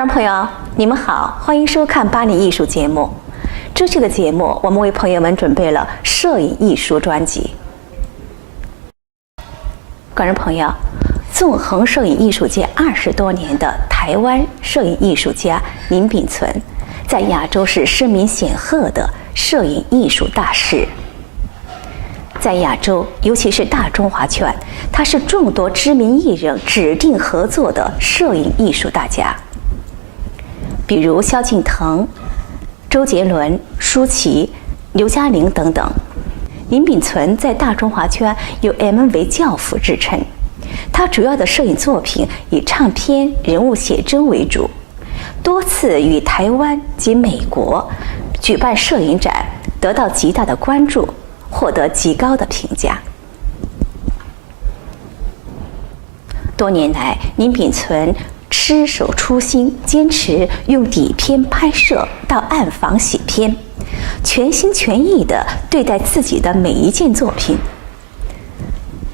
观众朋友，你们好，欢迎收看巴黎艺术节目。这期的节目，我们为朋友们准备了摄影艺术专辑。观众朋友，纵横摄影艺术界20多年的台湾摄影艺术家林秉存，在亚洲是声名显赫的摄影艺术大师。在亚洲，尤其是大中华圈，他是众多知名艺人指定合作的摄影艺术大家。比如萧敬腾、周杰伦、舒淇、刘嘉玲等等。林秉存在大中华圈有 MV 教父之称，他主要的摄影作品以唱片、人物写真为主，多次与台湾及美国举办摄影展，得到极大的关注，获得极高的评价。多年来，林秉存持守初心，坚持用底片拍摄到暗房洗片，全心全意地对待自己的每一件作品。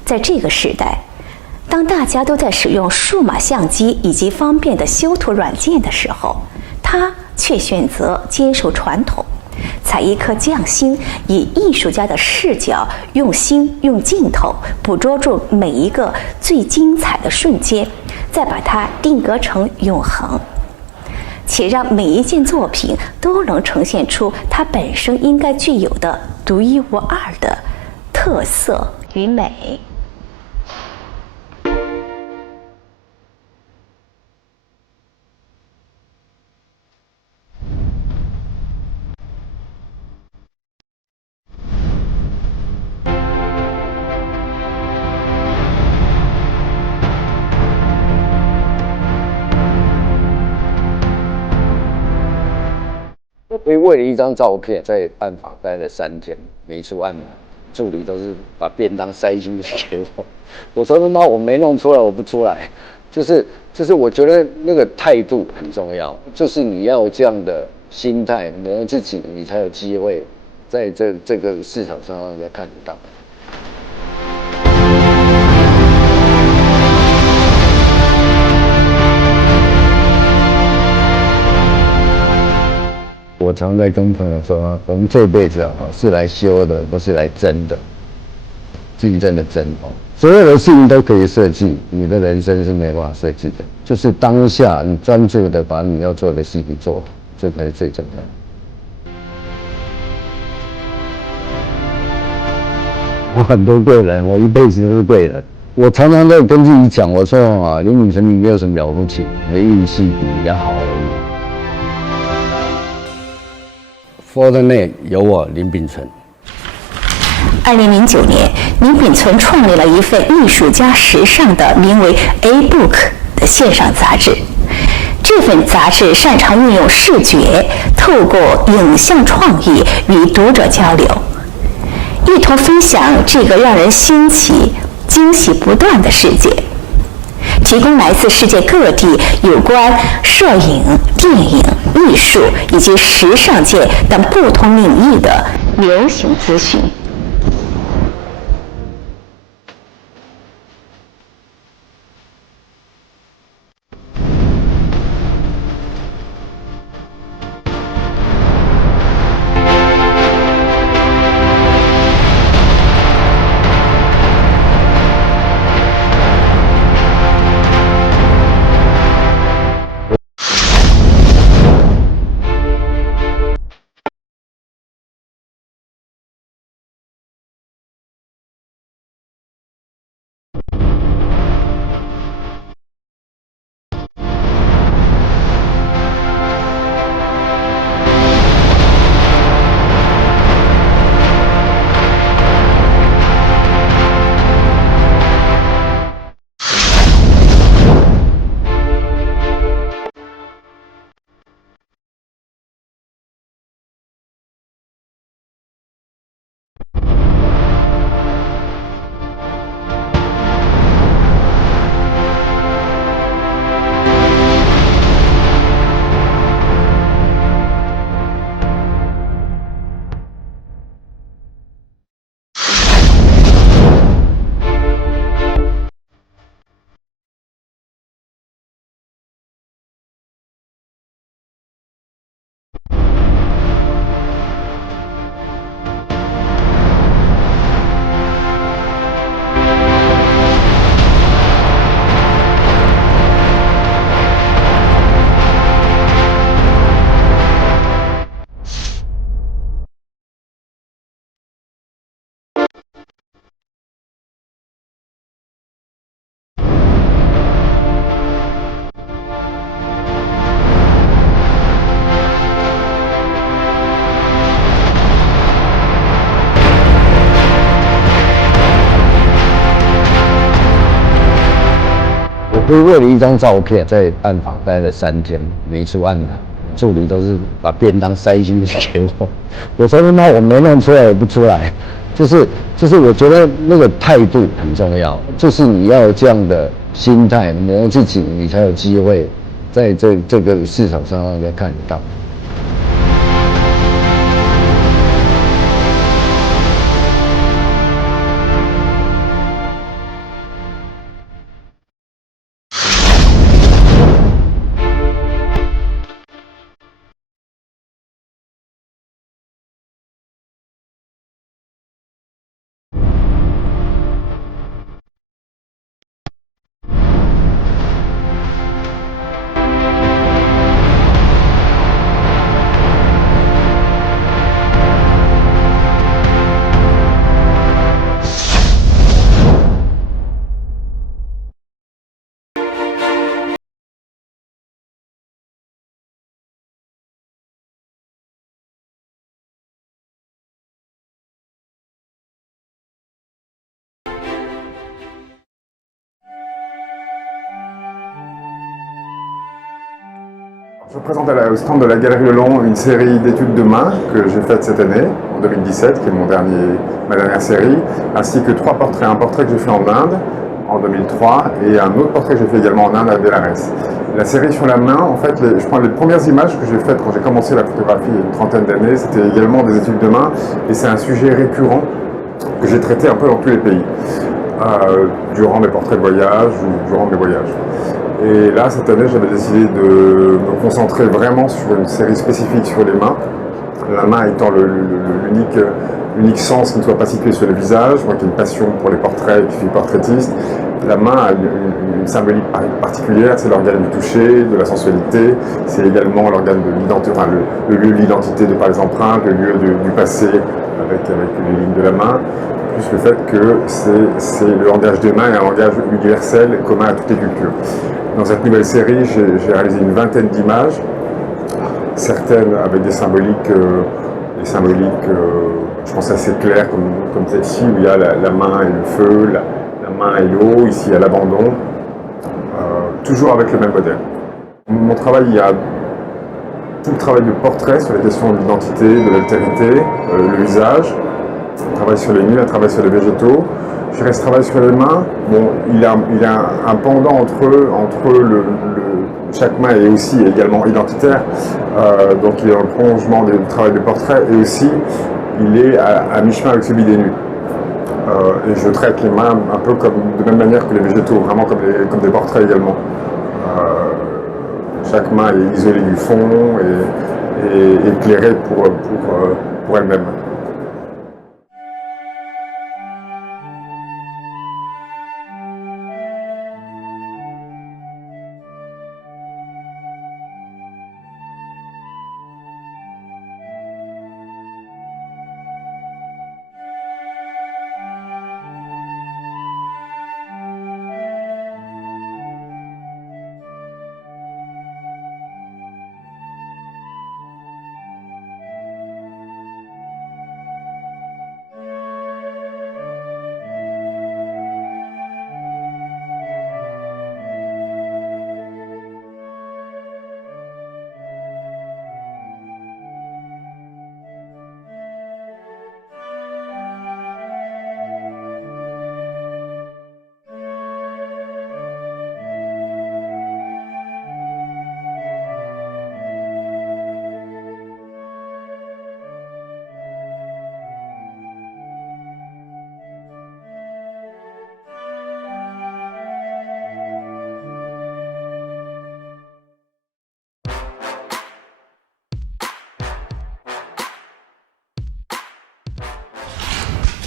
在这个时代，当大家都在使用数码相机以及方便的修图软件的时候，他却选择坚守传统，采一颗匠心，以艺术家的视角，用心用镜头捕捉住每一个最精彩的瞬间，再把它定格成永恒，且让每一件作品都能呈现出它本身应该具有的独一无二的特色与美。为了一张照片，在暗房待了3天，每一次暗房助理都是把便当塞进去给我。我说他妈我没弄出来，我不出来。就是我觉得那个态度很重要，就是你要有这样的心态，你自己你才有机会在这个市场上让人家看得到。我常在跟朋友说，我们这辈子是来修的，不是来争的。真正的争哦，所有的事情都可以设计，你的人生是没办法设计的。就是当下你专注的把你要做的事情做好，这才是最重要的。我很多贵人，我一辈子都是贵人。我常常在跟自己讲，我说林秉存你没有什么了不起，你的运气比人家好而已。Fortnite 有我林秉存。2009年，林秉存创立了一份艺术家时尚的名为 A-Book 的线上杂志。这份杂志擅长运用视觉，透过影像创意与读者交流，一同分享这个让人新奇、惊喜不断的世界，提供来自世界各地有关摄影、电影、艺术以及时尚界等不同领域的流行资讯。就是为了一张照片，在暗房待了3天，每一次按助理都是把便当塞进去给我，我说那我没弄出来也不出来，就是我觉得那个态度很重要，就是你要有这样的心态，磨自己，你才有机会在这个市场上让人家看得到。Je présente au stand de la Galerie Lelon une série d'études de main que j'ai faites cette année, en 2017, qui est ma dernière série, ainsi que 3 portraits. Un portrait que j'ai fait en Inde, en 2003, et un autre portrait que j'ai fait également en Inde à Belarus. La série sur la main, en fait, je prends les premières images que j'ai faites quand j'ai commencé la photographie il y a une trentaine d'années, c'était également des études de main, et c'est un sujet récurrent que j'ai traité un peu dans tous les pays, durant mes portraits de voyage ou durant mes voyages. Et là, cette année, j'avais décidé de me concentrer vraiment sur une série spécifique sur les mains. La main étant l'unique sens qui ne soit pas situé sur le visage. Moi qui ai une passion pour les portraits et qui suis portraitiste, la main a une symbolique particulière, c'est l'organe du toucher, de la sensualité, c'est également l'organe de l'identité, enfin, le lieu de l'identité de par les empreintes, le lieu du passé avec les lignes de la main. Plus le fait que c'est le langage des mains et un langage universel commun à toutes les cultures. Dans cette nouvelle série, j'ai réalisé une vingtaine d'images, certaines avec des symboliques, je pense assez claires comme celle-ci, où il y a la main et le feu, la main et l'eau, ici il y a l'abandon, toujours avec le même modèle. Mon travail, il y a tout le travail de portrait sur les questions de l'identité, de l'altérité, le visage, un travail sur les nus, un travail sur les végétaux. Je dirais ce travail sur les mains, bon, il y a un pendant entre chaque main est aussi également identitaire, donc il est dans le prolongement du travail de portrait, et aussi il est à mi-chemin avec celui des nus. Et je traite les mains un peu de même manière que les végétaux, vraiment comme des portraits également. Chaque main est isolée du fond et éclairée pour elle-même.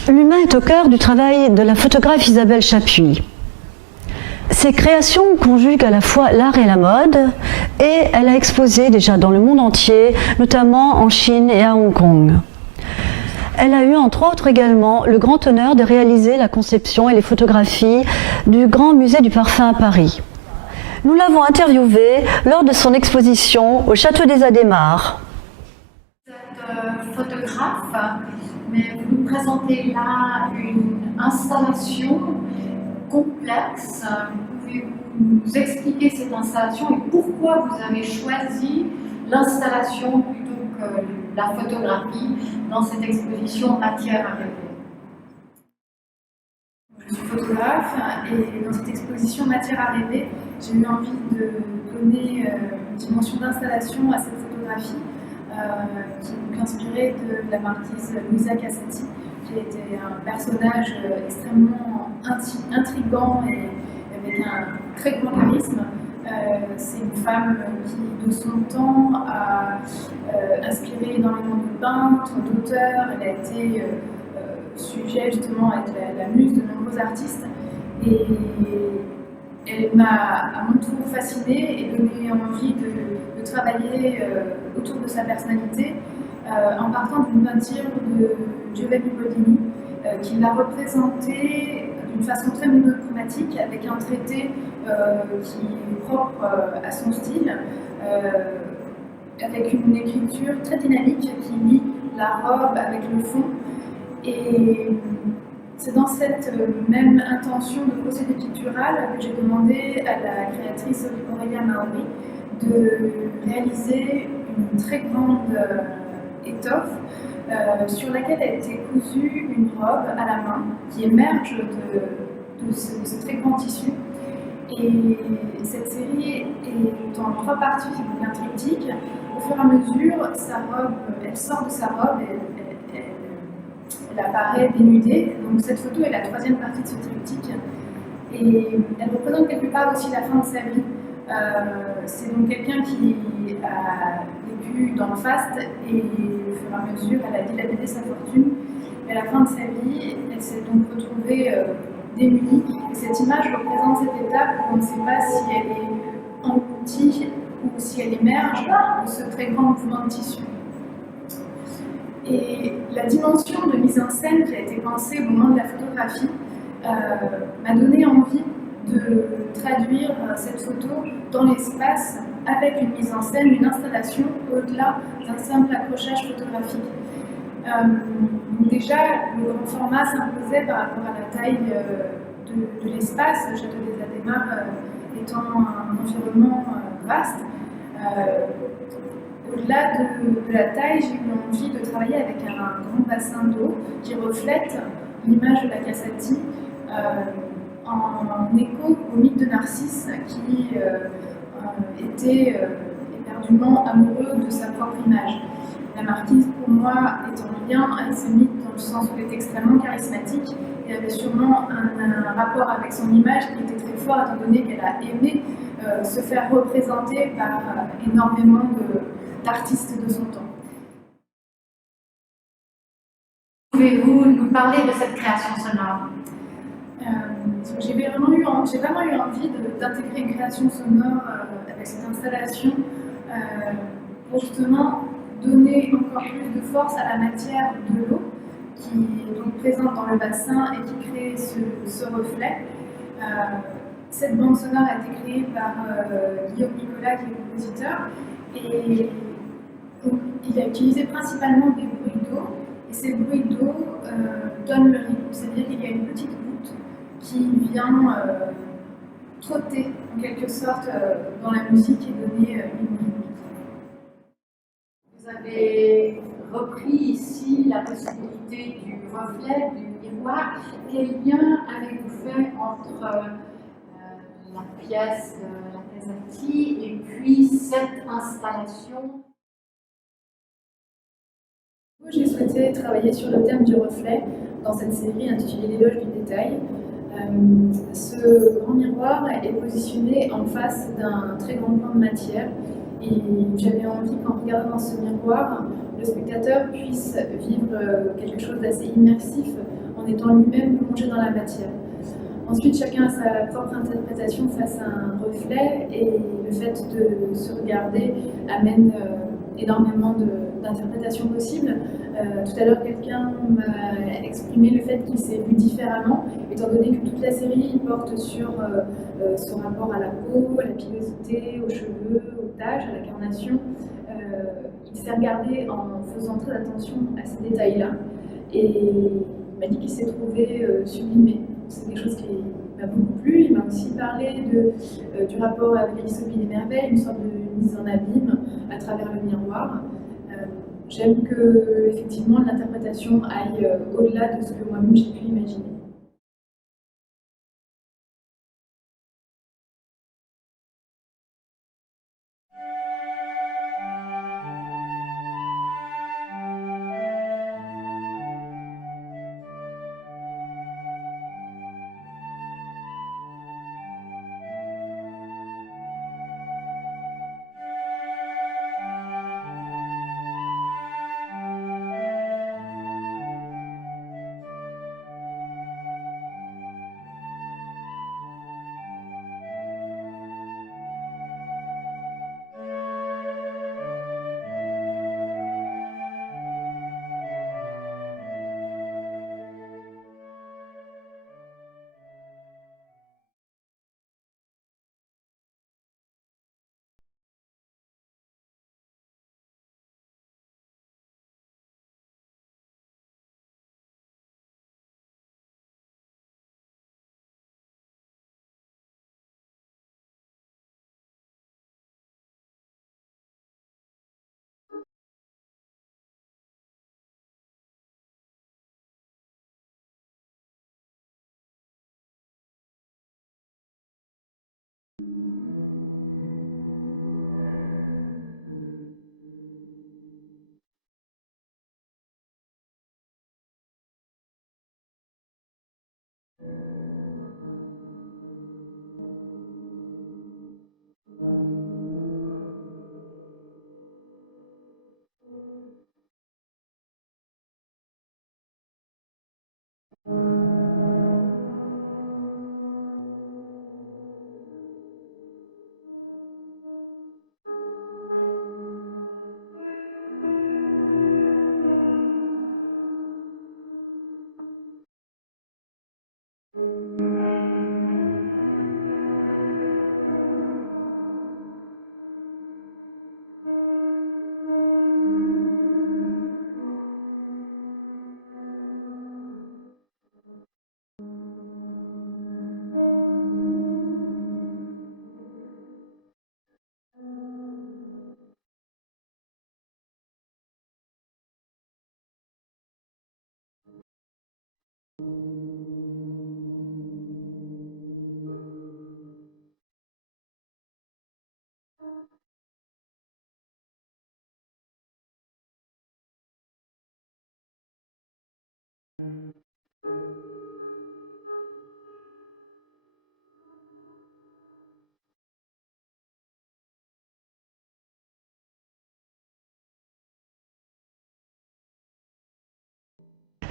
L'humain est au cœur du travail de la photographe Isabelle Chapuis. Ses créations conjuguent à la fois l'art et la mode, et elle a exposé déjà dans le monde entier, notamment en Chine et à Hong Kong. Elle a eu entre autres également le grand honneur de réaliser la conception et les photographies du Grand Musée du Parfum à Paris. Nous l'avons interviewée lors de son exposition au Château des Adhémar. Vous êtes photographe, mais vous nous présentez là une installation complexe. Pouvez-vous nous expliquer cette installation et pourquoi vous avez choisi l'installation plutôt que la photographie dans cette exposition Matière à rêver? Je suis photographe et dans cette exposition Matière à rêver, j'ai eu envie de donner une dimension d'installation à cette photographie qui est donc inspirée de la marquise Luisa Casati, qui était un personnage extrêmement intrigant et avec un très grand charisme. C'est une femme qui, de son temps, a inspiré énormément de peintres, d'auteurs. Elle a été sujet justement à être la muse de nombreux artistes. Et elle m'a à mon tour fascinée et donné envie de travailler autour de sa personnalité en partant d'une peinture de Giovanni Bodini qui l'a représentée d'une façon très monochromatique avec un traité qui est propre à son style, avec une écriture très dynamique qui lie la robe avec le fond. Et c'est dans cette même intention de procédé pictural que j'ai demandé à la créatrice Aurélia Maori de réaliser une très grande étoffe sur laquelle a été cousue une robe à la main qui émerge de ce très grand tissu. Et cette série est en 3 parties, donc un triptyque. Au fur et à mesure, sa robe, elle sort de sa robe et elle apparaît dénudée. Donc cette photo est la 3e partie de ce triptyque. Et elle représente quelque part aussi la fin de sa vie. C'est donc quelqu'un qui a vécu dans le faste et au fur et à mesure, elle a dilapidé sa fortune. Et à la fin de sa vie, elle s'est donc retrouvée démunie. Et cette image représente cette étape où on ne sait pas si elle est engloutie ou si elle émerge de ce très grand mouvement de tissu. Et la dimension de mise en scène qui a été pensée au moment de la photographie m'a donné envie de traduire cette photo dans l'espace avec une mise en scène, une installation au-delà d'un simple accrochage photographique. Déjà, le grand format s'imposait par rapport à la taille de l'espace, le château des Adhémar étant un environnement vaste. Au-delà de la taille, j'ai eu envie de travailler avec un grand bassin d'eau qui reflète l'image de la Casati en écho au mythe de Narcisse qui était éperdument amoureux de sa propre image. La marquise, pour moi, est en lien avec ce mythe dans le sens où elle est extrêmement charismatique et avait sûrement un rapport avec son image qui était très fort étant donné qu'elle a aimé se faire représenter par énormément d'artistes de son temps. Pouvez-vous nous parler de cette création sonore? J'ai vraiment eu envie d'intégrer une création sonore avec cette installation pour justement donner encore plus de force à la matière de l'eau qui est donc présente dans le bassin et qui crée ce reflet. Cette bande sonore a été créée par Guillaume Nicolas qui est compositeur et donc, il a utilisé principalement des bruits d'eau et ces bruits d'eau donnent le rythme, c'est-à-dire qu'il y a une petite goutte qui vient trotter en quelque sorte dans la musique et donner une rythmique. Vous avez repris ici la possibilité du reflet, du miroir. Quel lien avez-vous fait entre la pièce La Casati et puis cette installation? J'ai souhaité travailler sur le thème du reflet dans cette série intitulée L'éloge du détail. Ce grand miroir est positionné en face d'un très grand pan de matière et j'avais envie qu'en regardant dans ce miroir, le spectateur puisse vivre quelque chose d'assez immersif en étant lui-même plongé dans la matière. Ensuite, chacun a sa propre interprétation face à un reflet et le fait de se regarder amène énormément d'interprétations possibles. Tout à l'heure, quelqu'un m'a exprimé le fait qu'il s'est vu différemment, étant donné que toute la série porte sur son rapport à la peau, à la pilosité, aux cheveux, aux taches, à la carnation. Il s'est regardé en faisant très attention à ces détails-là et il m'a dit qu'il s'est trouvé sublimé. C'est quelque chose qui m'a beaucoup plu. Il m'a aussi parlé du rapport avec Rhysomie des merveilles, une sorte de mise en abîme à travers le miroir. J'aime que, effectivement, l'interprétation aille au-delà de ce que moi-même j'ai pu imaginer.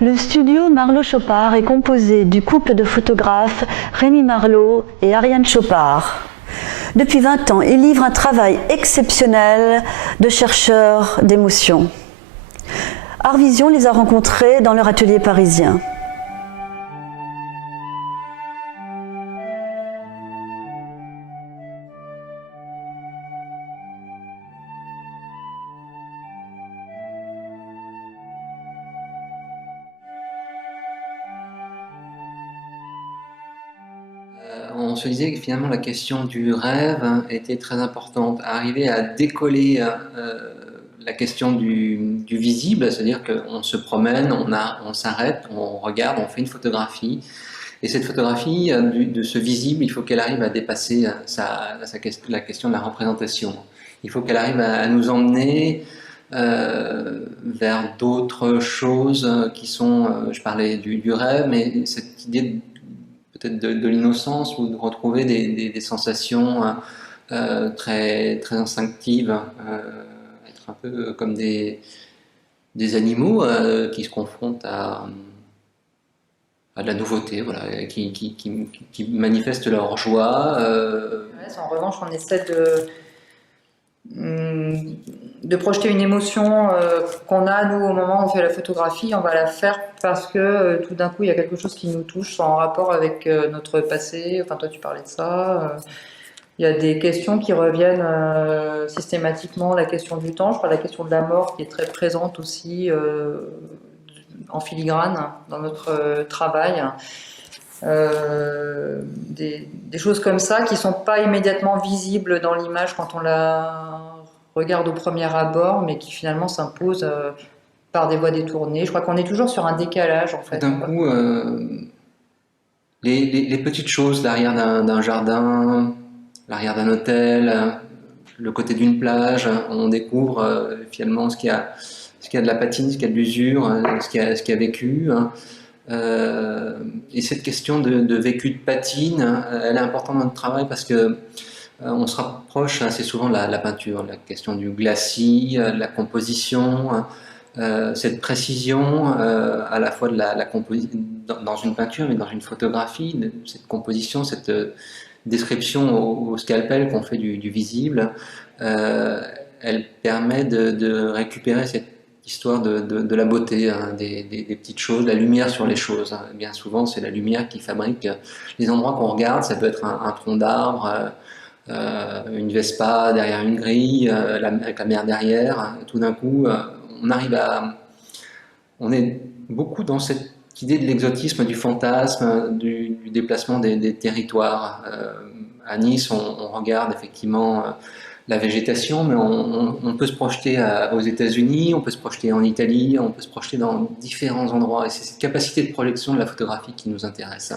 Le studio Marleau-Chopard est composé du couple de photographes Rémi Marleau et Ariane Chopard. Depuis 20 ans, ils livrent un travail exceptionnel de chercheurs d'émotions. Artvision les a rencontrés dans leur atelier parisien. On se disait que finalement la question du rêve était très importante, arriver à décoller la question du visible, c'est-à-dire qu'on se promène, on s'arrête, on regarde, on fait une photographie, et cette photographie de ce visible, il faut qu'elle arrive à dépasser la question de la représentation. Il faut qu'elle arrive à nous emmener vers d'autres choses qui sont, je parlais du rêve, mais cette idée peut-être de l'innocence ou de retrouver des sensations très instinctives, être un peu comme des animaux qui se confrontent à de la nouveauté, voilà, qui manifestent leur joie. En revanche, on essaie de projeter une émotion qu'on a, nous, au moment où on fait la photographie. On va la faire parce que tout d'un coup, il y a quelque chose qui nous touche en rapport avec notre passé. Enfin, toi, tu parlais de ça. Il y a des questions qui reviennent systématiquement, la question du temps. Je parle de la question de la mort qui est très présente aussi en filigrane dans notre travail. des choses comme ça qui sont pas immédiatement visibles dans l'image quand on la regarde au premier abord, mais qui finalement s'imposent par des voies détournées. Je crois qu'on est toujours sur un décalage en fait. D'un coup, les petites choses, l'arrière d'un jardin, l'arrière d'un hôtel, le côté d'une plage, on découvre finalement ce qu'il y a de la patine, ce qu'il y a de l'usure, ce qu'il y a vécu. Et cette question de vécu de patine, elle est importante dans notre travail parce que on se rapproche assez souvent de la peinture, la question du glacis, de la composition, cette précision à la fois de la dans une peinture mais dans une photographie, cette composition, cette description au scalpel qu'on fait du visible, elle permet de récupérer cette histoire de la beauté, hein, des petites choses, la lumière sur les choses. Hein. Bien souvent, c'est la lumière qui fabrique les endroits qu'on regarde. Ça peut être un tronc d'arbre, une Vespa derrière une grille, avec la mer derrière. Tout d'un coup, on est beaucoup dans cette idée de l'exotisme, du fantasme, du déplacement des territoires. À Nice, on regarde effectivement la végétation, mais on peut se projeter aux États-Unis, on peut se projeter en Italie, on peut se projeter dans différents endroits. Et c'est cette capacité de projection de la photographie qui nous intéresse.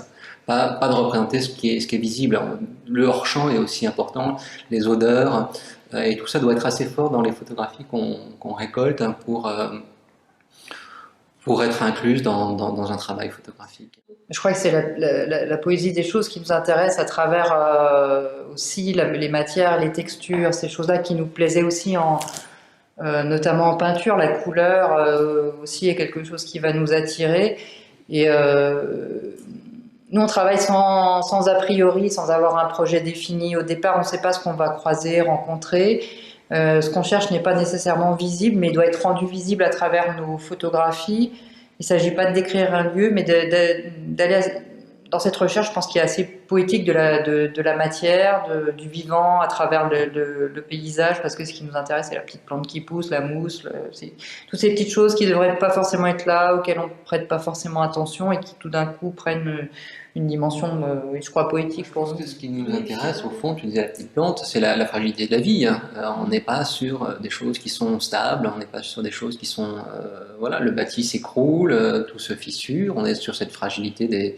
Pas de représenter ce qui est visible. Le hors-champ est aussi important, les odeurs, et tout ça doit être assez fort dans les photographies qu'on récolte pour être incluse dans un travail photographique. Je crois que c'est la poésie des choses qui nous intéresse à travers aussi les matières, les textures, ces choses-là qui nous plaisaient aussi, notamment en peinture. La couleur aussi est quelque chose qui va nous attirer. Et nous, on travaille sans a priori, sans avoir un projet défini. Au départ, on ne sait pas ce qu'on va croiser, rencontrer. Ce qu'on cherche n'est pas nécessairement visible, mais il doit être rendu visible à travers nos photographies. Il ne s'agit pas de décrire un lieu, mais d'aller dans cette recherche, je pense qu'il est assez poétique de la matière, du vivant à travers le paysage, parce que ce qui nous intéresse, c'est la petite plante qui pousse, la mousse, toutes ces petites choses qui ne devraient pas forcément être là, auxquelles on ne prête pas forcément attention et qui tout d'un coup prennent une dimension, je crois, poétique pour nous. Ce qui nous intéresse, au fond, tu disais la petite plante, c'est la fragilité de la vie. Hein. On n'est pas sur des choses qui sont stables, on n'est pas sur des choses qui sont... voilà, le bâti s'écroule, tout se fissure, on est sur cette fragilité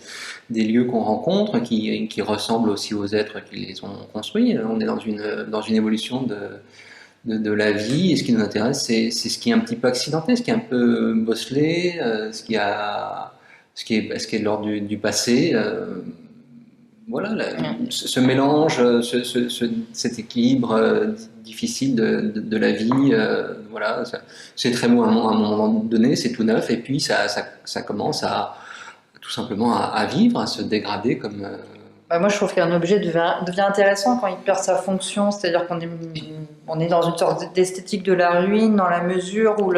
des lieux qu'on rencontre, qui ressemblent aussi aux êtres qui les ont construits. On est dans une évolution de la vie, et ce qui nous intéresse, c'est ce qui est un petit peu accidenté, ce qui est un peu bosselé, ce qui est de l'ordre du passé. Voilà, ce mélange, cet équilibre difficile de la vie, voilà, c'est très beau à un moment donné, c'est tout neuf, et puis ça commence tout simplement à vivre, à se dégrader comme... Moi, je trouve qu'un objet devient intéressant quand il perd sa fonction, c'est-à-dire qu'on est dans une sorte d'esthétique de la ruine, dans la mesure où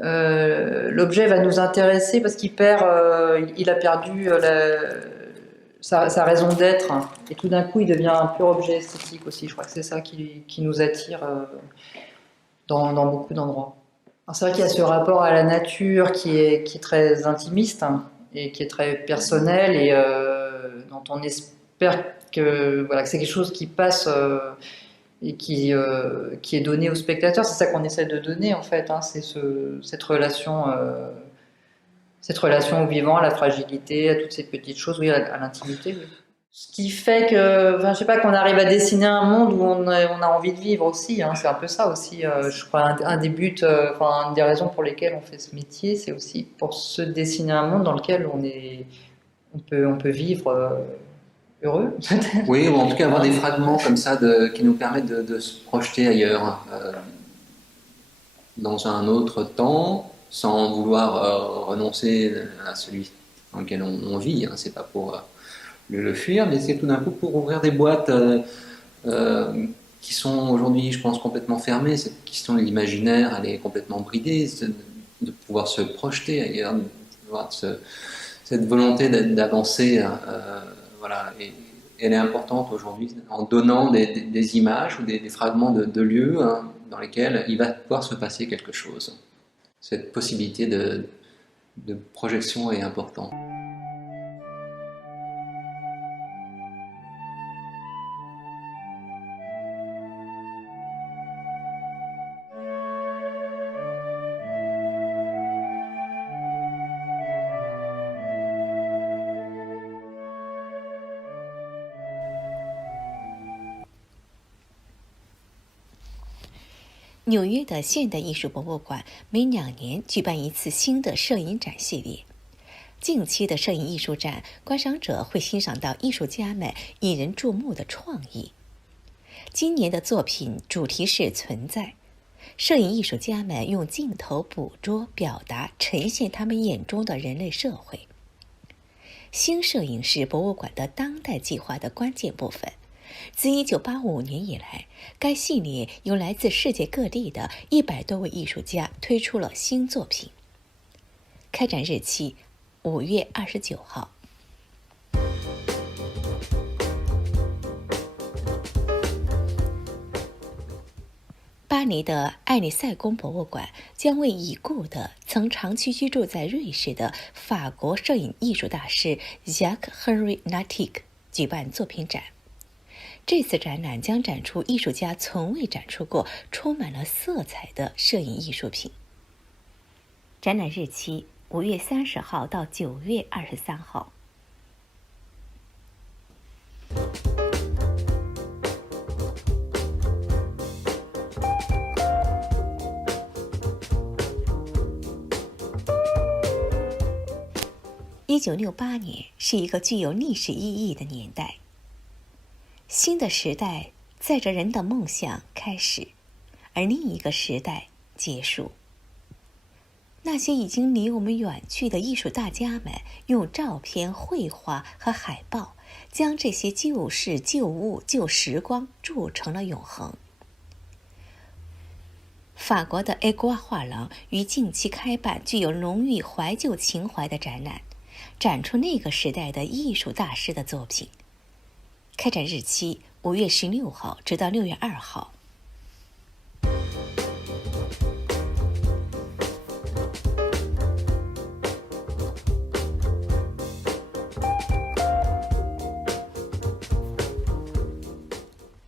l'objet va nous intéresser parce qu'il il a perdu sa raison d'être, et tout d'un coup il devient un pur objet esthétique aussi. Je crois que c'est ça qui nous attire dans beaucoup d'endroits. C'est vrai qu'il y a ce rapport à la nature qui est très intimiste, hein, et qui est très personnel, et dont on espère que c'est quelque chose qui passe et qui est donné au spectateur. C'est ça qu'on essaie de donner en fait, hein, c'est cette relation au vivant, à la fragilité, à toutes ces petites choses, oui, à l'intimité. Oui. Ce qui fait que, je sais pas, qu'on arrive à dessiner un monde où on a envie de vivre aussi, hein, c'est un peu ça aussi. Je crois un des buts, une des raisons pour lesquelles on fait ce métier, c'est aussi pour se dessiner un monde dans lequel on peut vivre heureux. Oui, ou en tout cas avoir des fragments comme ça qui nous permettent de se projeter ailleurs, dans un autre temps, sans vouloir renoncer à celui dans lequel on vit. Hein. C'est pas pour le fuir, mais c'est tout d'un coup pour ouvrir des boîtes qui sont aujourd'hui, je pense, complètement fermées. Cette question de l'imaginaire, elle est complètement bridée, de pouvoir se projeter ailleurs, cette volonté d'avancer, voilà, et elle est importante aujourd'hui en donnant des images ou des fragments de lieux, hein, dans lesquels il va pouvoir se passer quelque chose. Cette possibilité de projection est importante. 纽约的现代艺术博物馆每2年举办一次新的摄影展系列。近期的摄影艺术展，观赏者会欣赏到艺术家们引人注目的创意。今年的作品主题是存在，摄影艺术家们用镜头捕捉、表达、呈现他们眼中的人类社会。新摄影是博物馆的当代计划的关键部分。自1985年以来，该系列由来自世界各地的100多位艺术家推出了新作品。开展日期5月29号。巴黎的艾丽塞宫博物馆将为已故的曾长期居住在瑞士的法国摄影艺术大师 Jacques-Henri Natique 举办作品展。这次展览将展出艺术家从未展出过、充满了色彩的摄影艺术品。展览日期5月30号到9月23号。1968年是一个具有历史意义的年代。新的时代载着人的梦想开始，而另一个时代结束。那些已经离我们远去的艺术大家们，用照片、绘画和海报，将这些旧事、旧物、旧时光铸成了永恒。法国的埃瓜画廊于近期开办具有浓郁怀旧情怀的展览，展出那个时代的艺术大师的作品。开展日期5月16号直到6月2号。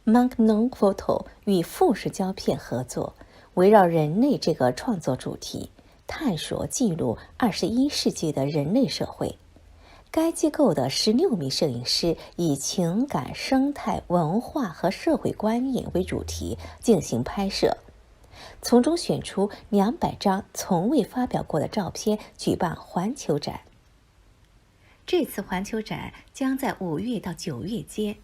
Monknon Photo 与富士胶片合作，围绕人类这个创作主题，探索记录21世纪的人类社会。该机构的16名摄影师以情感、生态、文化和社会观念为主题进行拍摄，从中选出200张从未发表过的照片，举办环球展。这次环球展将在5月到9月间，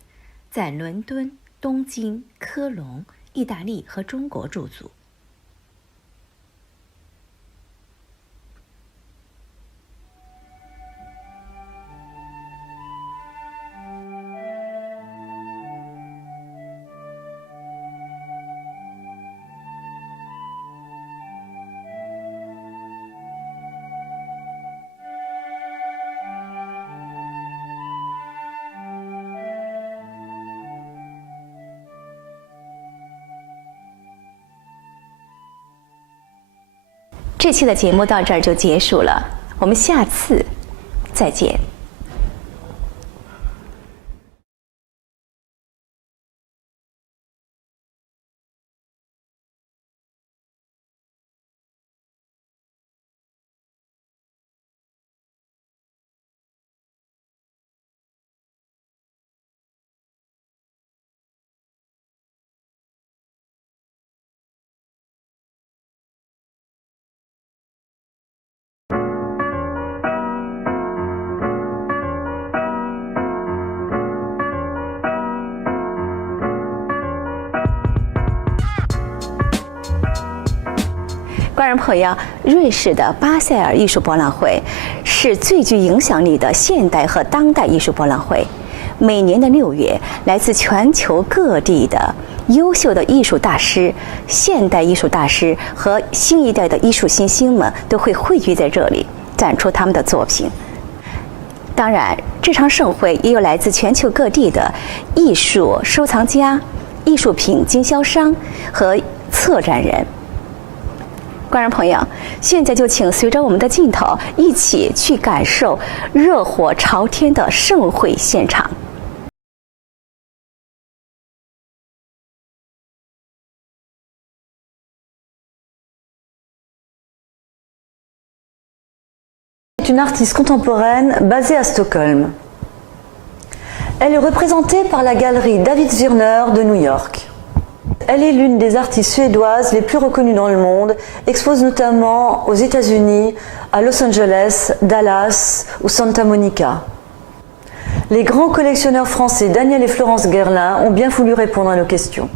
在伦敦、东京、科隆、意大利和中国驻足。这期的节目到这儿就结束了，我们下次再见。观众朋友，瑞士的巴塞尔艺术博览会是最具影响力的现代和当代艺术博览会。每年的6月，来自全球各地的优秀的艺术大师、现代艺术大师和新一代的艺术新星们都会汇聚在这里，展出他们的作品。当然，这场盛会也有来自全球各地的艺术收藏家、艺术品经销商和策展人。观众朋友，现在就请随着我们的镜头一起去感受热火朝天的盛会现场。Une artiste contemporaine basée à Stockholm. Elle est représentée par la galerie David Zwirner de New York. Elle est l'une des artistes suédoises les plus reconnues dans le monde, expose notamment aux États-Unis, à Los Angeles, Dallas ou Santa Monica. Les grands collectionneurs français Daniel et Florence Guerlain ont bien voulu répondre à nos questions.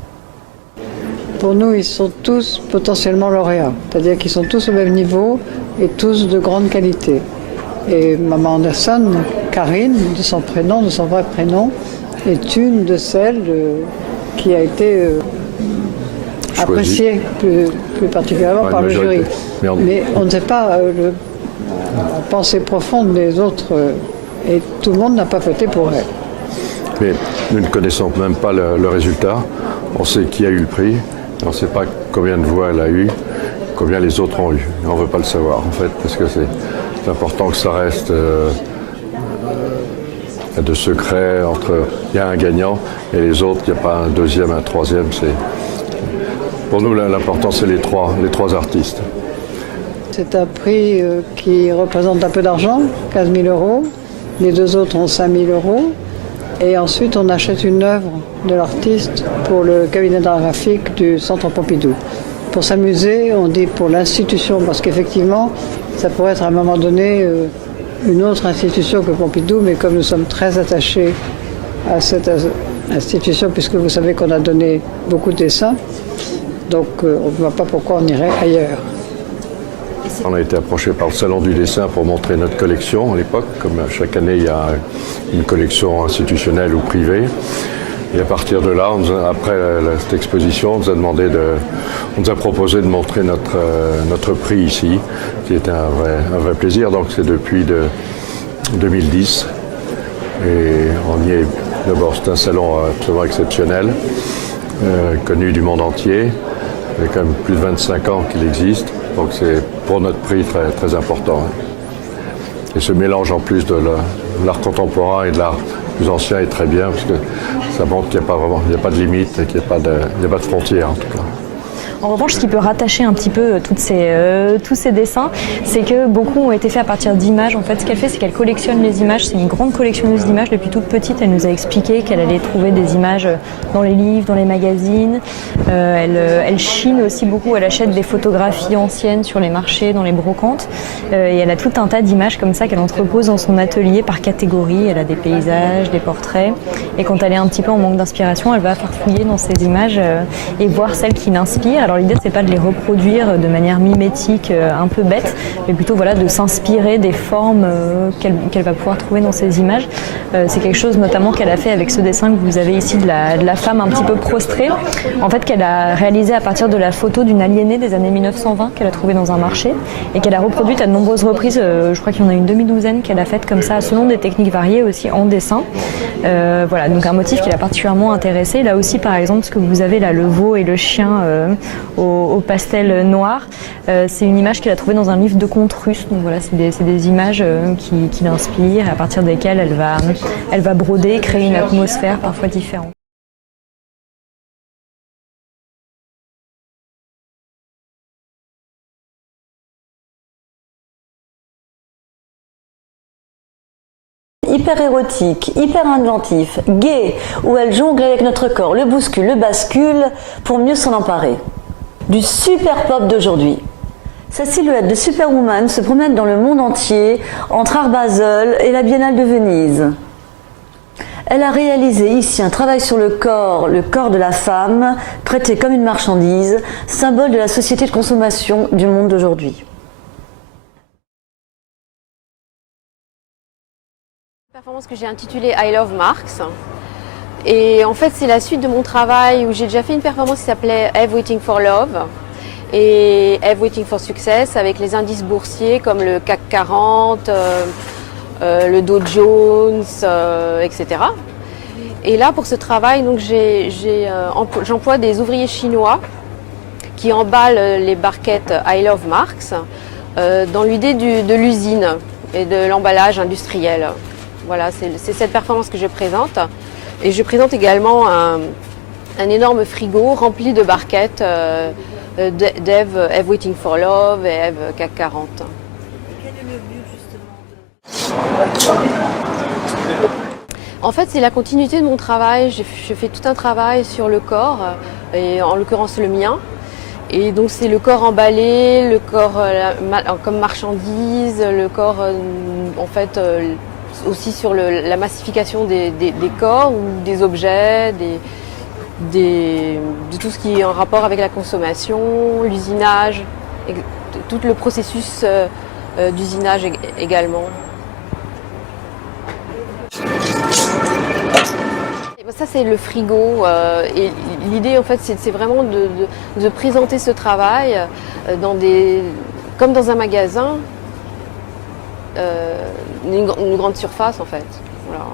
Pour nous, ils sont tous potentiellement lauréats, c'est-à-dire qu'ils sont tous au même niveau et tous de grande qualité. Et Maman Anderson, Karine, de son prénom, de son vrai prénom, est une de celles qui a été appréciée plus particulièrement par le jury. Mais on ne sait pas la pensée profonde des autres, et tout le monde n'a pas voté pour elle. Mais nous ne connaissons même pas le résultat. On sait qui a eu le prix, on ne sait pas combien de voix elle a eu, combien les autres ont eu. On ne veut pas le savoir en fait, parce que c'est important que ça reste de secret entre il y a un gagnant et les autres, il n'y a pas un deuxième, un troisième. Pour nous, l'important, c'est les trois artistes. C'est un prix qui représente un peu d'argent, 15 000 €. Les deux autres ont 5 000 €. Et ensuite, on achète une œuvre de l'artiste pour le cabinet d'art graphique du Centre Pompidou. Pour s'amuser, on dit pour l'institution, parce qu'effectivement, ça pourrait être à un moment donné une autre institution que Pompidou, mais comme nous sommes très attachés à cette institution, puisque vous savez qu'on a donné beaucoup de dessins, donc on ne voit pas pourquoi on irait ailleurs. On a été approché par le Salon du dessin pour montrer notre collection à l'époque. Comme chaque année, il y a une collection institutionnelle ou privée. Et à partir de là, après cette exposition, on nous a proposé de montrer notre prix ici, qui était un vrai plaisir. Donc c'est depuis 2010. Et on y est. D'abord, c'est un salon absolument exceptionnel, connu du monde entier. Il y a quand même plus de 25 ans qu'il existe. Donc c'est pour notre prix très, très important. Et ce mélange en plus de l'art contemporain et de l'art plus ancien est très bien, parce que ça montre qu'il n'y a pas de limite et qu'il n'y a pas de frontières en tout cas. En revanche, ce qui peut rattacher un petit peu tous ces dessins, c'est que beaucoup ont été faits à partir d'images. En fait, ce qu'elle fait, c'est qu'elle collectionne les images. C'est une grande collectionneuse d'images. Depuis toute petite, elle nous a expliqué qu'elle allait trouver des images dans les livres, dans les magazines. Elle chine aussi beaucoup. Elle achète des photographies anciennes sur les marchés, dans les brocantes. Et elle a tout un tas d'images comme ça qu'elle entrepose dans son atelier par catégorie. Elle a des paysages, des portraits. Et quand elle est un petit peu en manque d'inspiration, elle va farfouiller dans ces images et voir celles qui l'inspirent. Alors l'idée, c'est pas de les reproduire de manière mimétique, un peu bête, mais plutôt voilà, de s'inspirer des formes qu'elle va pouvoir trouver dans ces images. C'est quelque chose notamment qu'elle a fait avec ce dessin que vous avez ici de la femme un petit peu prostrée, en fait qu'elle a réalisé à partir de la photo d'une aliénée des années 1920 qu'elle a trouvée dans un marché et qu'elle a reproduite à de nombreuses reprises. Je crois qu'il y en a une demi-douzaine qu'elle a faites comme ça, selon des techniques variées aussi en dessin. Voilà, donc un motif qui l'a particulièrement intéressée. Là aussi, par exemple, ce que vous avez là, le veau et le chien au pastel noir, c'est une image qu'elle a trouvée dans un livre de contes russes. Donc voilà, c'est des images qui l'inspirent, à partir desquelles elle va broder, créer une atmosphère parfois différente. Hyper érotique, hyper inventif, gai, où elle jongle avec notre corps, le bouscule, le bascule, pour mieux s'en emparer. Du super pop d'aujourd'hui. Sa silhouette de superwoman se promène dans le monde entier, entre Art Basel et la Biennale de Venise. Elle a réalisé ici un travail sur le corps de la femme, traité comme une marchandise, symbole de la société de consommation du monde d'aujourd'hui. Performance que j'ai intitulée I Love Marx. Et en fait, c'est la suite de mon travail où j'ai déjà fait une performance qui s'appelait Eve Waiting for Love et Eve Waiting for Success avec les indices boursiers comme le CAC 40, le Dow Jones, etc. Et là, pour ce travail, donc j'emploie des ouvriers chinois qui emballent les barquettes I Love Marx dans l'idée de l'usine et de l'emballage industriel. Voilà, c'est cette performance que je présente. Et je présente également un énorme frigo rempli de barquettes d'Eve Waiting for Love et Eve CAC 40. Quel est le but justement En fait, c'est la continuité de mon travail. Je fais tout un travail sur le corps et en l'occurrence le mien. Et donc c'est le corps emballé, le corps comme marchandise, le corps en fait aussi sur la massification des corps ou des objets, de tout ce qui est en rapport avec la consommation, l'usinage, tout le processus d'usinage également. Ça c'est le frigo et l'idée en fait c'est vraiment de présenter ce travail comme dans un magasin, une grande surface en fait. Voilà.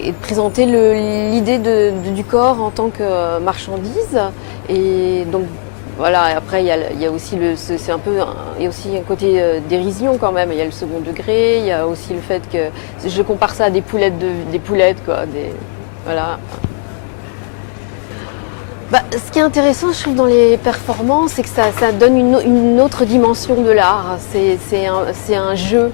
Et de présenter l'idée du corps en tant que marchandise. Et donc voilà, et après il y a aussi il y a aussi un côté dérision quand même. Il y a le second degré, il y a aussi le fait que je compare ça à des poulettes quoi. Voilà. Ce qui est intéressant, je trouve, dans les performances, c'est que ça donne une autre dimension de l'art. C'est un jeu.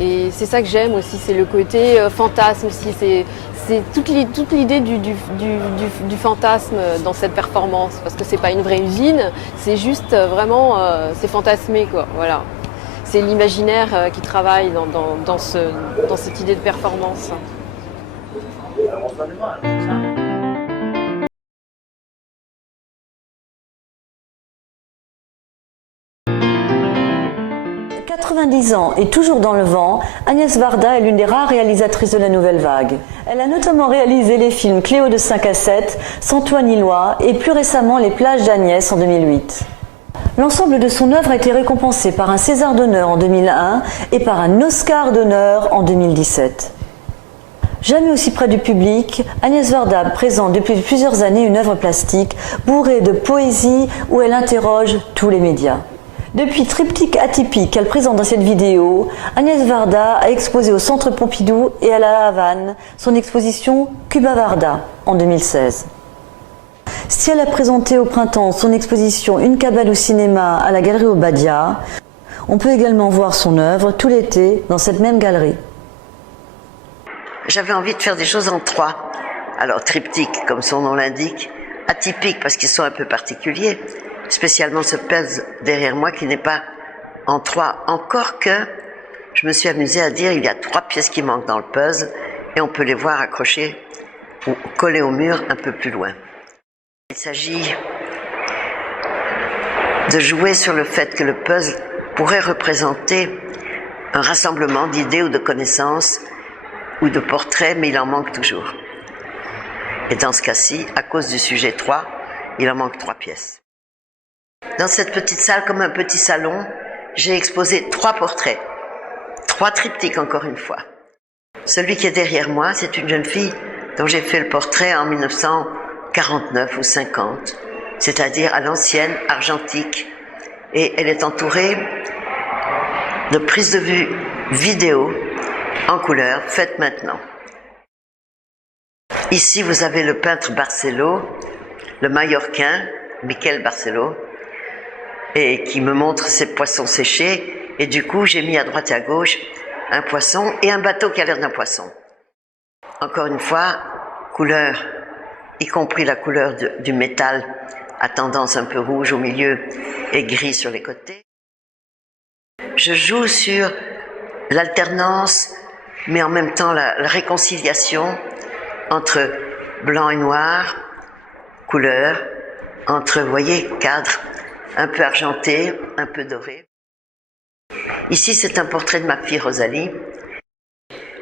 Et c'est ça que j'aime aussi, c'est le côté fantasme aussi. C'est toute l'idée du fantasme dans cette performance. Parce que c'est pas une vraie usine, c'est juste vraiment, c'est fantasmé quoi. Voilà. C'est l'imaginaire qui travaille dans cette idée de performance. 90 ans et toujours dans le vent, Agnès Varda est l'une des rares réalisatrices de la nouvelle vague. Elle a notamment réalisé les films Cléo de 5 à 7, Sans toi ni loi et plus récemment Les plages d'Agnès en 2008. L'ensemble de son œuvre a été récompensé par un César d'honneur en 2001 et par un Oscar d'honneur en 2017. Jamais aussi près du public, Agnès Varda présente depuis plusieurs années une œuvre plastique bourrée de poésie où elle interroge tous les médias. Depuis Triptyque atypique qu'elle présente dans cette vidéo, Agnès Varda a exposé au Centre Pompidou et à La Havane son exposition Cuba Varda en 2016. Si elle a présenté au printemps son exposition Une cabane au cinéma à la galerie Obadia, on peut également voir son œuvre tout l'été dans cette même galerie. J'avais envie de faire des choses en trois. Alors triptyque, comme son nom l'indique, atypique parce qu'ils sont un peu particuliers, spécialement ce puzzle derrière moi qui n'est pas en trois. Encore que je me suis amusée à dire il y a 3 pièces qui manquent dans le puzzle et on peut les voir accrochées ou collées au mur un peu plus loin. Il s'agit de jouer sur le fait que le puzzle pourrait représenter un rassemblement d'idées ou de connaissances ou de portraits, mais il en manque toujours. Et dans ce cas-ci, à cause du sujet 3, il en manque 3 pièces. Dans cette petite salle, comme un petit salon, j'ai exposé 3 portraits, 3 triptyques encore une fois. Celui qui est derrière moi, c'est une jeune fille dont j'ai fait le portrait en 1949 ou 50, c'est-à-dire à l'ancienne, argentique, et elle est entourée de prises de vue vidéo en couleur, faites maintenant. Ici, vous avez le peintre Barcelo, le Mallorquin, Miquel Barcelo, et qui me montre ses poissons séchés, et du coup, j'ai mis à droite et à gauche un poisson et un bateau qui a l'air d'un poisson. Encore une fois, couleur, y compris la couleur du métal, à tendance un peu rouge au milieu et gris sur les côtés. Je joue sur l'alternance, mais en même temps la réconciliation entre blanc et noir, couleur, entre, vous voyez, cadre, un peu argenté, un peu doré. Ici, c'est un portrait de ma fille Rosalie,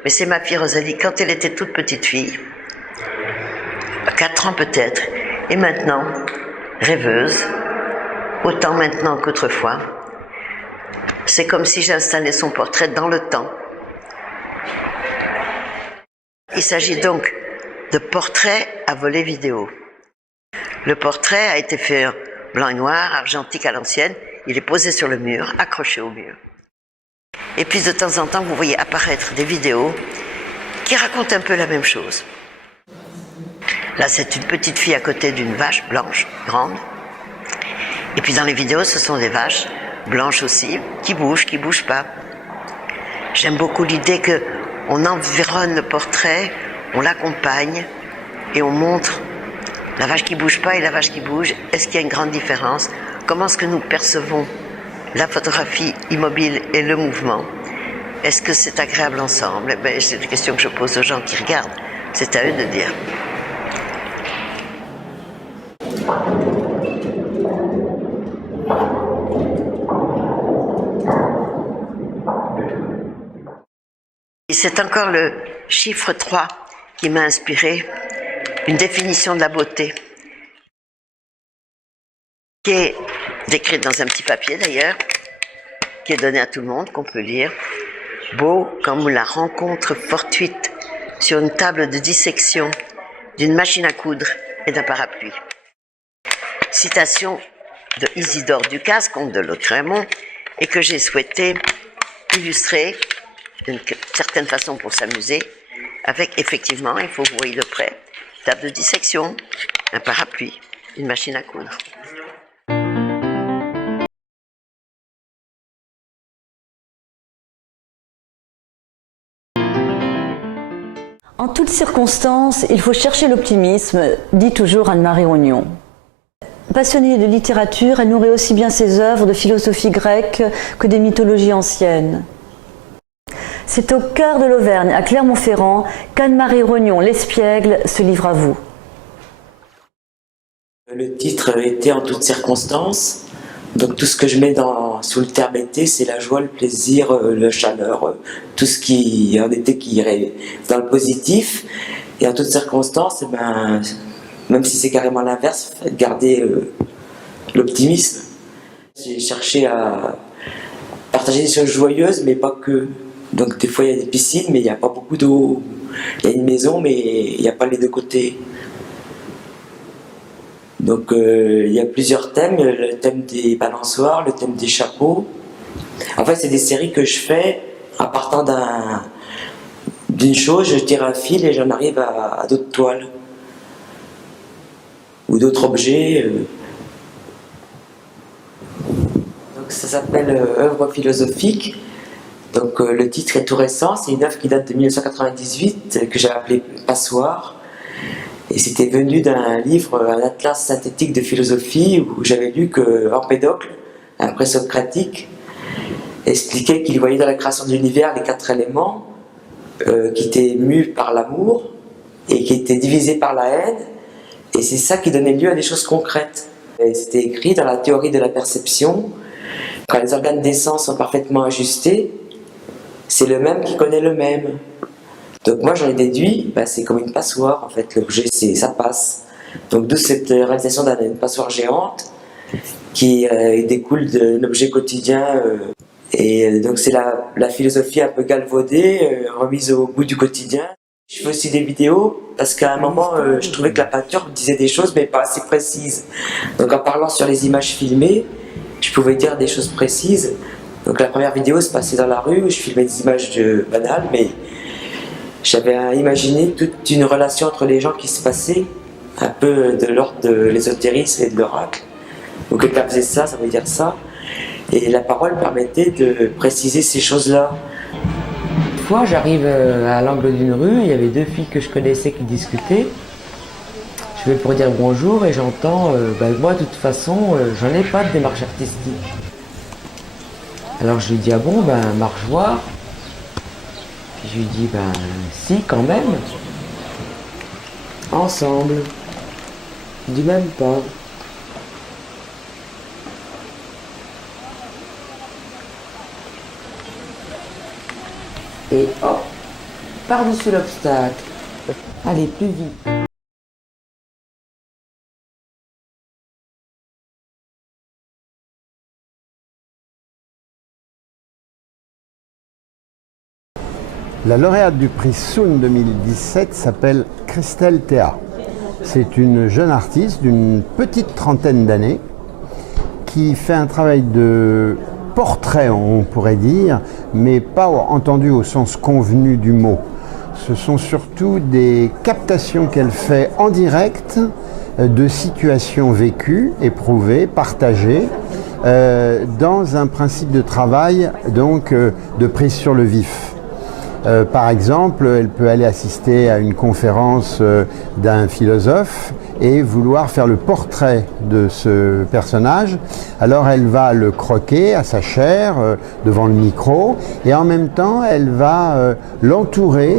mais c'est ma fille Rosalie quand elle était toute petite fille, 4 ans peut-être, et maintenant, rêveuse, autant maintenant qu'autrefois. C'est comme si j'installais son portrait dans le temps. Il s'agit donc de portraits à volet vidéo. Le portrait a été fait en blanc et noir, argentique à l'ancienne. Il est posé sur le mur, accroché au mur. Et puis de temps en temps, vous voyez apparaître des vidéos qui racontent un peu la même chose. Là, c'est une petite fille à côté d'une vache blanche, grande. Et puis dans les vidéos, ce sont des vaches blanches aussi, qui bougent pas. J'aime beaucoup l'idée qu'on environne le portrait, on l'accompagne et on montre La vache qui bouge pas et la vache qui bouge, est-ce qu'il y a une grande différence? Comment est-ce que nous percevons la photographie immobile et le mouvement? Est-ce que c'est agréable ensemble? C'est des questions que je pose aux gens qui regardent. C'est à eux de dire. Et c'est encore le chiffre 3 qui m'a inspiré une définition de la beauté, qui est décrite dans un petit papier d'ailleurs, qui est donné à tout le monde, qu'on peut lire. Beau comme la rencontre fortuite sur une table de dissection d'une machine à coudre et d'un parapluie. Citation de Isidore Ducasse, comte de Lautréamont, et que j'ai souhaité illustrer d'une certaine façon pour s'amuser, avec effectivement, il faut vous voyez de près, table de dissection, un parapluie, une machine à coudre. En toutes circonstances, il faut chercher l'optimisme, dit toujours Anne-Marie Rognon. Passionnée de littérature, elle nourrit aussi bien ses œuvres de philosophie grecque que des mythologies anciennes. C'est au cœur de l'Auvergne, à Clermont-Ferrand, qu'Anne-Marie Rognon, l'espiègle, se livre à vous. Le titre était en toutes circonstances. Donc tout ce que je mets sous le terme été, c'est la joie, le plaisir, la chaleur, tout ce qui en été qui irait dans le positif. Et en toutes circonstances, même si c'est carrément l'inverse, garder l'optimisme. J'ai cherché à partager des choses joyeuses, mais pas que. Donc des fois il y a des piscines, mais il n'y a pas beaucoup d'eau. Il y a une maison, mais il n'y a pas les deux côtés. Donc il y a plusieurs thèmes, le thème des balançoires, le thème des chapeaux. En fait, c'est des séries que je fais en partant d'une chose, je tire un fil et j'en arrive à d'autres toiles ou d'autres objets. Donc ça s'appelle œuvre philosophique. Donc le titre est tout récent, c'est une œuvre qui date de 1998 que j'ai appelée Passoire. Et c'était venu d'un livre, un atlas synthétique de philosophie, où j'avais lu que Empédocle, un présocratique, expliquait qu'il voyait dans la création de l'univers les 4 éléments qui étaient mus par l'amour et qui étaient divisés par la haine, et c'est ça qui donnait lieu à des choses concrètes. C'était écrit dans la théorie de la perception, quand les organes des sens sont parfaitement ajustés, c'est le même qui connaît le même. Donc moi j'en ai déduit, c'est comme une passoire en fait, l'objet ça passe. Donc d'où cette réalisation d'une passoire géante qui découle d'un objet quotidien. Et donc c'est la philosophie un peu galvaudée, remise au goût du quotidien. Je fais aussi des vidéos parce qu'à un moment je trouvais que la peinture disait des choses mais pas assez précises. Donc en parlant sur les images filmées, je pouvais dire des choses précises. Donc la première vidéo se passait dans la rue où je filmais des images banales, mais j'avais imaginé toute une relation entre les gens qui se passait, un peu de l'ordre de l'ésotérisme et de l'oracle. Donc quelqu'un faisait ça, ça veut dire ça. Et la parole permettait de préciser ces choses-là. Une fois, j'arrive à l'angle d'une rue, il y avait 2 filles que je connaissais qui discutaient. Je vais pour dire bonjour et j'entends moi de toute façon, j'en ai pas de démarche artistique. Alors je lui dis ah bon, marche voir. Puis je lui dis si quand même. Ensemble. Je dis même pas. Et hop, par-dessus l'obstacle. Allez, plus vite. La lauréate du prix Soun 2017 s'appelle Christelle Théa. C'est une jeune artiste d'une petite trentaine d'années qui fait un travail de portrait, on pourrait dire, mais pas entendu au sens convenu du mot. Ce sont surtout des captations qu'elle fait en direct de situations vécues, éprouvées, partagées, dans un principe de travail donc de prise sur le vif. Par exemple, elle peut aller assister à une conférence d'un philosophe et vouloir faire le portrait de ce personnage. Alors elle va le croquer à sa chair devant le micro et en même temps elle va l'entourer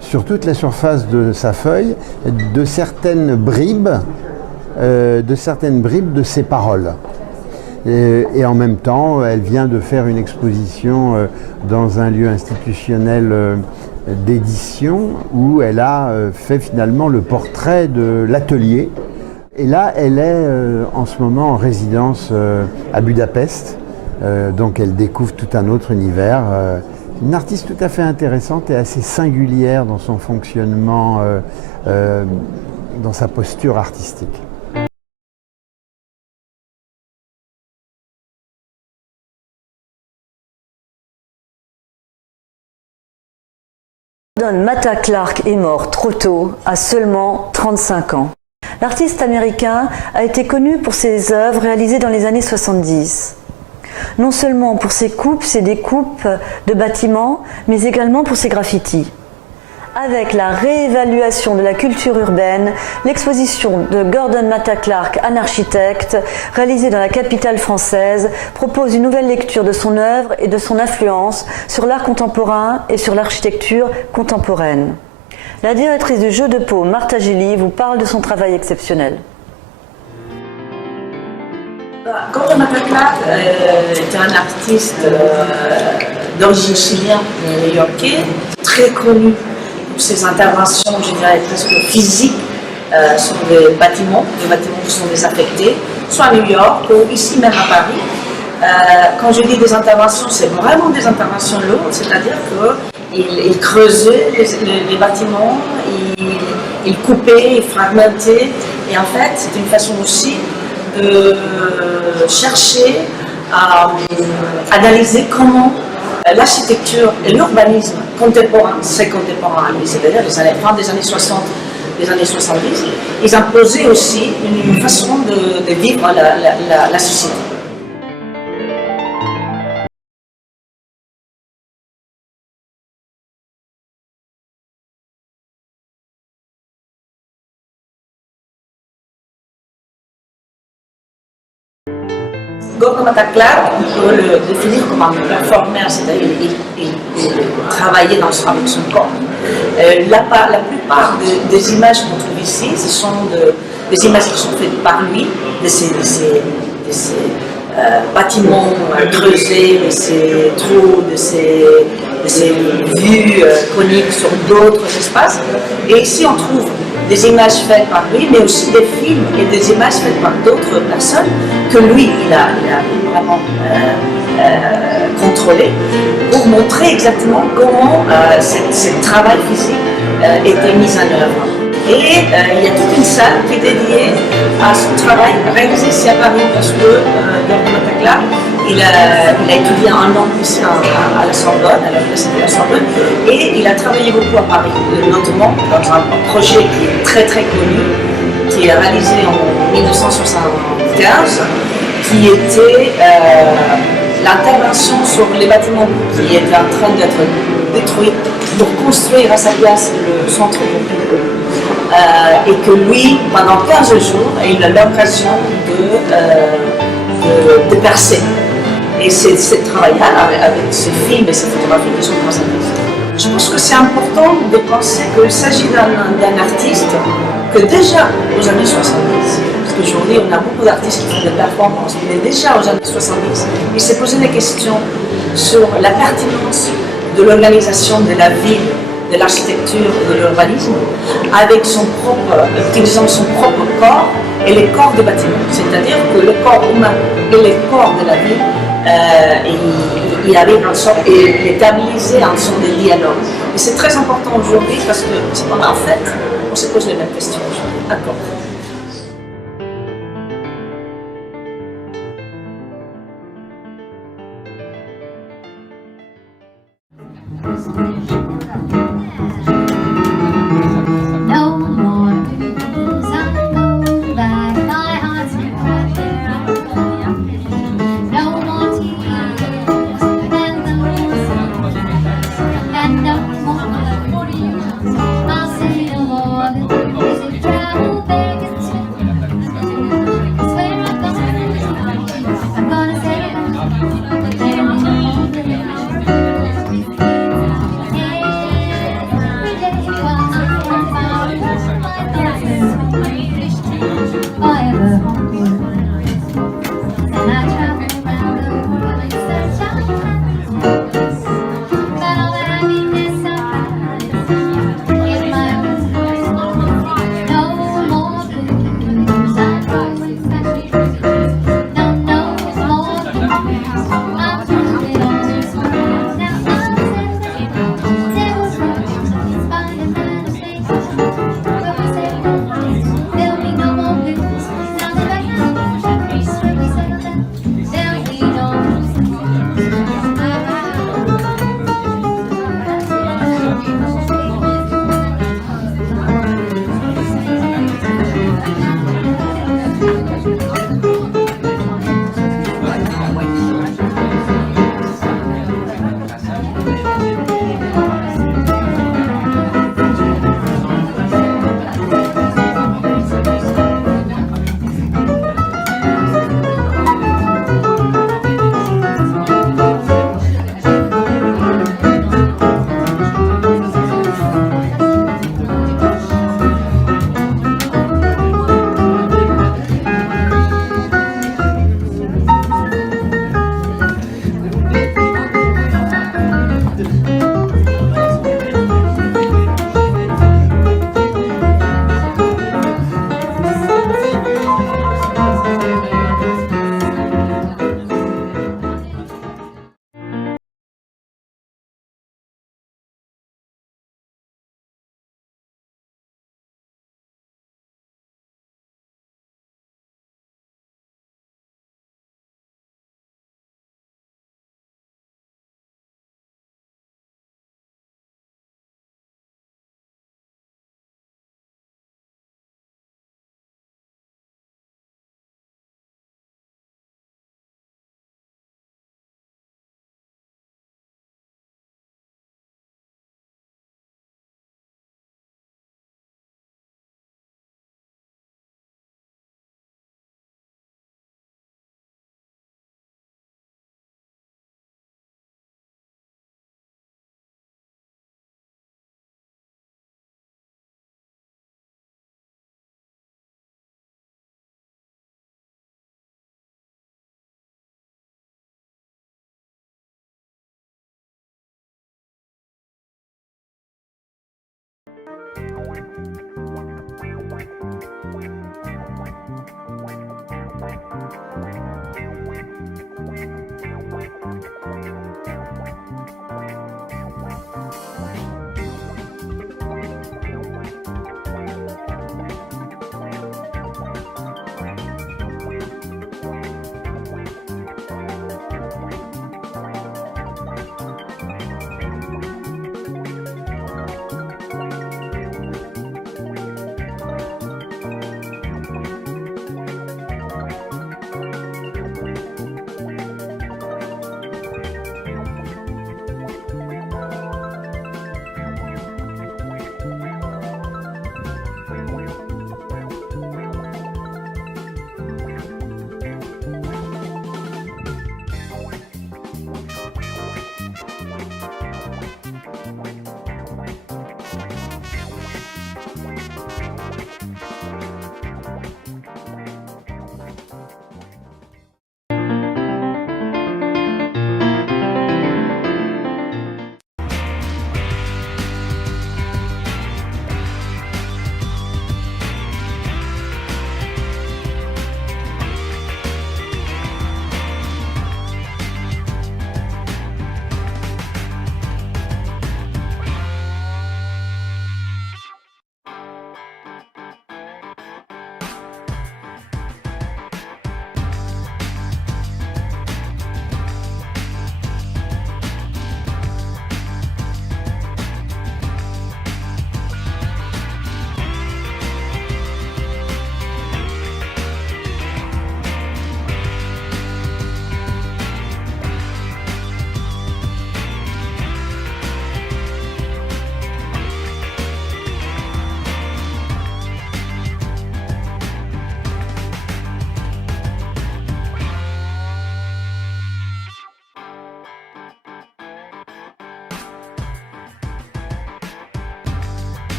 sur toute la surface de sa feuille de certaines bribes de ses paroles. Et en même temps, elle vient de faire une exposition dans un lieu institutionnel d'édition où elle a fait finalement le portrait de l'atelier. Et là, elle est en ce moment en résidence à Budapest. Donc elle découvre tout un autre univers. Une artiste tout à fait intéressante et assez singulière dans son fonctionnement, dans sa posture artistique. Gordon Matta Clark est mort trop tôt, à seulement 35 ans. L'artiste américain a été connu pour ses œuvres réalisées dans les années 70. Non seulement pour ses coupes, ses découpes de bâtiments, mais également pour ses graffitis. Avec la réévaluation de la culture urbaine, l'exposition de Gordon Matta Clark, un architecte, réalisée dans la capitale française, propose une nouvelle lecture de son œuvre et de son influence sur l'art contemporain et sur l'architecture contemporaine. La directrice du Jeu de Paume, Martha Gilly, vous parle de son travail exceptionnel. Gordon Matta Clark est un artiste d'origine chilienne et new-yorkais, très connu pour ses interventions, je dirais presque physiques, sur des bâtiments qui sont désaffectés, soit à New York ou ici même à Paris. Quand je dis des interventions, c'est vraiment des interventions lourdes, c'est-à-dire qu'il creusait les bâtiments, il coupait, il fragmentait, et en fait, c'est une façon aussi de chercher à analyser comment l'architecture et l'urbanisme contemporain, c'est contemporain, c'est-à-dire fin des années 60, des années 70, ils imposaient aussi une façon de vivre la société. Gordon Matta Clark, on peut le définir comme un performeur, c'est-à-dire il travaillait avec son corps. La plupart des images qu'on trouve ici, ce sont des images qui sont faites par lui, de ces bâtiments creusés, de ces trous, de ces vues coniques sur d'autres espaces. Et ici, on trouve des images faites par lui, mais aussi des films et des images faites par d'autres personnes que lui, il a vraiment contrôlé pour montrer exactement comment ce travail physique était mis en œuvre. Et il y a toute une salle qui est dédiée à ce travail réalisé ici à Paris parce que Gordon Matta Clark, il a étudié un an ici à la Sorbonne, à l'université de la Sorbonne, et il a travaillé beaucoup à Paris, notamment dans un projet qui est très très connu, qui est réalisé en 1975, qui était l'intervention sur les bâtiments qui étaient en train d'être détruits pour construire à sa place le centre Pompidou. Et que lui, pendant 15 jours, il a l'occasion de percer. Et c'est ce travail-là, avec ces films et ces photographies qui sont très intéressantes. Je pense que c'est important de penser qu'il s'agit d'un artiste que déjà aux années 70, parce qu'aujourd'hui on a beaucoup d'artistes qui font des performances, mais déjà aux années 70, il s'est posé des questions sur la pertinence de l'organisation de la ville, de l'architecture et de l'urbanisme, avec utilisant son propre corps et les corps des bâtiments. C'est-à-dire que le corps humain et les corps de la ville, il arrive en sorte et stabiliser en sorte de dialogue. Et c'est très important aujourd'hui parce que, en fait, on se pose les mêmes questions aujourd'hui. D'accord.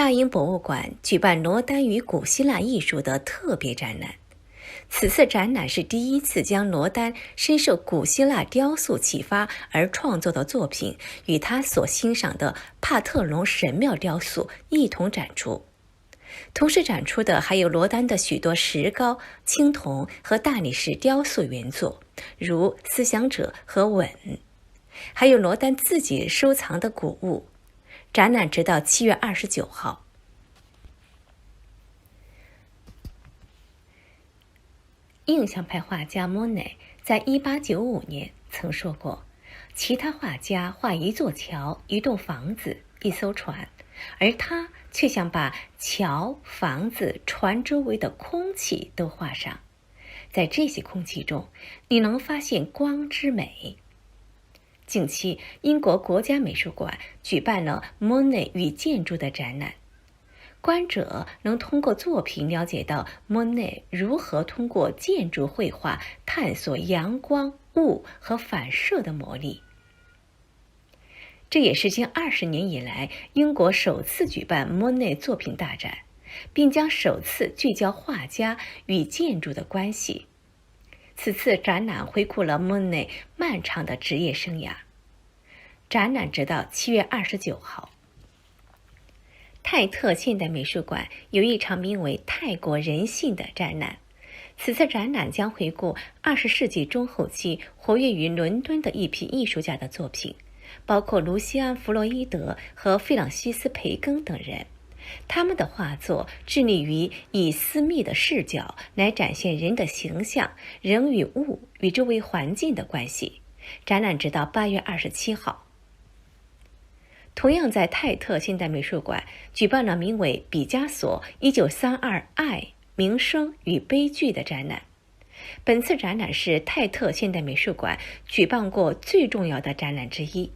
大英博物馆举办罗丹与古希腊艺术的特别展览。此次展览是第一次将罗丹深受古希腊雕塑启发而创作的作品与他所欣赏的帕特隆神庙雕塑一同展出。同时展出的还有罗丹的许多石膏、青铜和大理石雕塑原作，如思想者和吻，还有罗丹自己收藏的古物。展览直到7月29号。印象派画家莫内在1895年曾说过，其他画家画一座桥、一栋房子、一艘船，而他却想把桥、房子、船周围的空气都画上。在这些空气中，你能发现光之美。近期，英国国家美术馆举办了莫内与建筑的展览，观者能通过作品了解到莫内如何通过建筑绘画探索阳光、雾和反射的魔力。这也是近20年以来英国首次举办莫内作品大展，并将首次聚焦画家与建筑的关系。此次展览回顾了莫内漫长的职业生涯。展览直到7月29号。泰特现代美术馆有一场名为《泰国人性》的展览。此次展览将回顾20世纪中后期活跃于伦敦的一批艺术家的作品，包括卢西安·弗洛伊德和费朗西斯·培根等人。他们的画作致力于以私密的视角来展现人的形象、人与物与周围环境的关系。展览直到8月27号。同样在泰特现代美术馆举办了名为毕加索1932爱、名声与悲剧的展览。本次展览是泰特现代美术馆举办过最重要的展览之一，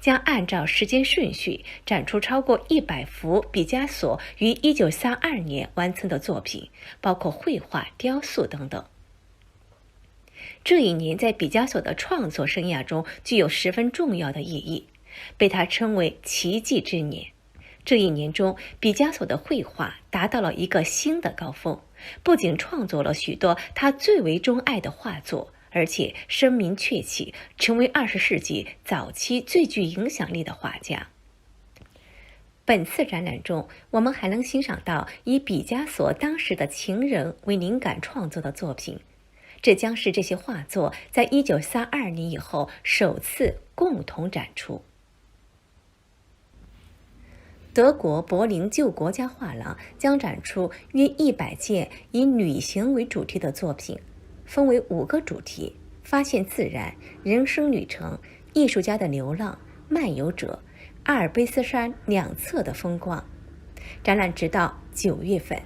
将按照时间顺序展出超过100幅毕加索于1932年完成的作品，包括绘画、雕塑等等。这一年在毕加索的创作生涯中具有十分重要的意义，被他称为奇迹之年。这一年中，毕加索的绘画达到了一个新的高峰，不仅创作了许多他最为钟爱的画作，而且声名鹊起，成为20世纪早期最具影响力的画家。本次展览中，我们还能欣赏到以毕加索当时的情人为灵感创作的作品，这将是这些画作在1932年以后首次共同展出。德国柏林旧国家画廊将展出约100件以旅行为主题的作品，分为5个主题：发现自然、人生旅程、艺术家的流浪、漫游者、阿尔卑斯山两侧的风光。展览直到9月份。